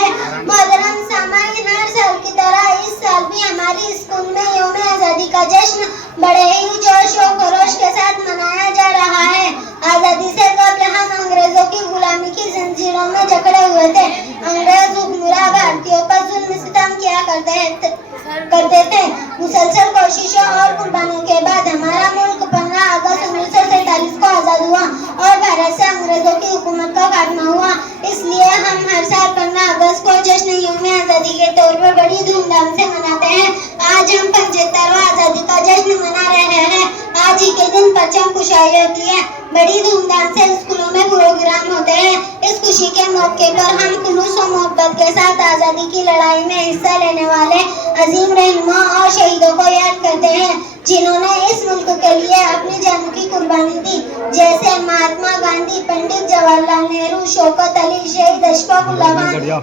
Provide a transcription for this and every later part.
है। मोहतरम सामाईन, हर साल की तरह इस साल भी हमारी स्कूल में यौम आज़ादी का जश्न बड़े ही जोश और खरोश के साथ मनाया जा रहा है। आज़ादी से कबल हम अंग्रेजों की गुलामी की जंजीरों में जकड़े हुए थे। अंग्रेज हुक्मरान भारतीयों पर जुल्म सितम किया करते थे। मुसलसल कोशिशों और कुर्बानियों के बाद हमारा मुल्क 15 अगस्त 1947 को आज़ाद हुआ और भारत से अंग्रेजों की हुकूमत का खात्मा हुआ। इसलिए हम हर साल 15 अगस्त को जश्न यौम आज़ादी के तौर पर बड़ी धूमधाम से मनाते हैं। आज हम 75वां आज़ादी का जश्न मना रहे हैं। आज ही के दिन परचम कुशाई होती है। बड़ी धूमधाम से स्कूलों में प्रोग्राम होते हैं। इस खुशी के मौके पर हम खुलूस और मोहब्बत के साथ आज़ादी की लड़ाई में हिस्सा लेने वाले अजीम रहनुमा और शहीदों को याद करते हैं, जिन्होंने इस मुल्क के लिए अपनी जान की कुर्बानी दी, जैसे महात्मा गांधी, पंडित जवाहरलाल नेहरू, शौकत अली, शहीद अशफाक उल्लाह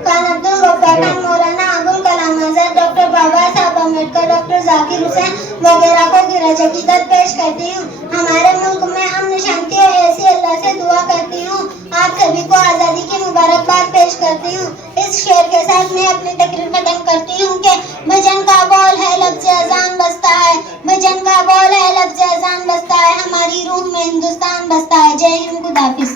खान अब्दुल गफ्फार खान, मौलाना अबुल कलाम आजाद, डॉक्टर बाबा साहब अम्बेडकर, डॉक्टर जाकिर हुसैन वगैरह को गिरज अकीदत पेश करती हूँ। हमारे मुल्क में अमन शांति और ऐसी अल्लाह से दुआ करती हूँ। आप सभी को आज़ादी की मुबारकबाद पेश करती हूँ। इस शेर के साथ मैं अपनी तकरीर खत्म करती हूँ कि भजन का बोल है, लफ्ज़ अज़ान बसता है। भजन का बोल है, लफ्ज़ अज़ान बसता है। हमारी रूह में हिंदुस्तान बसता है। जय हिंद, खुदा हाफिज़।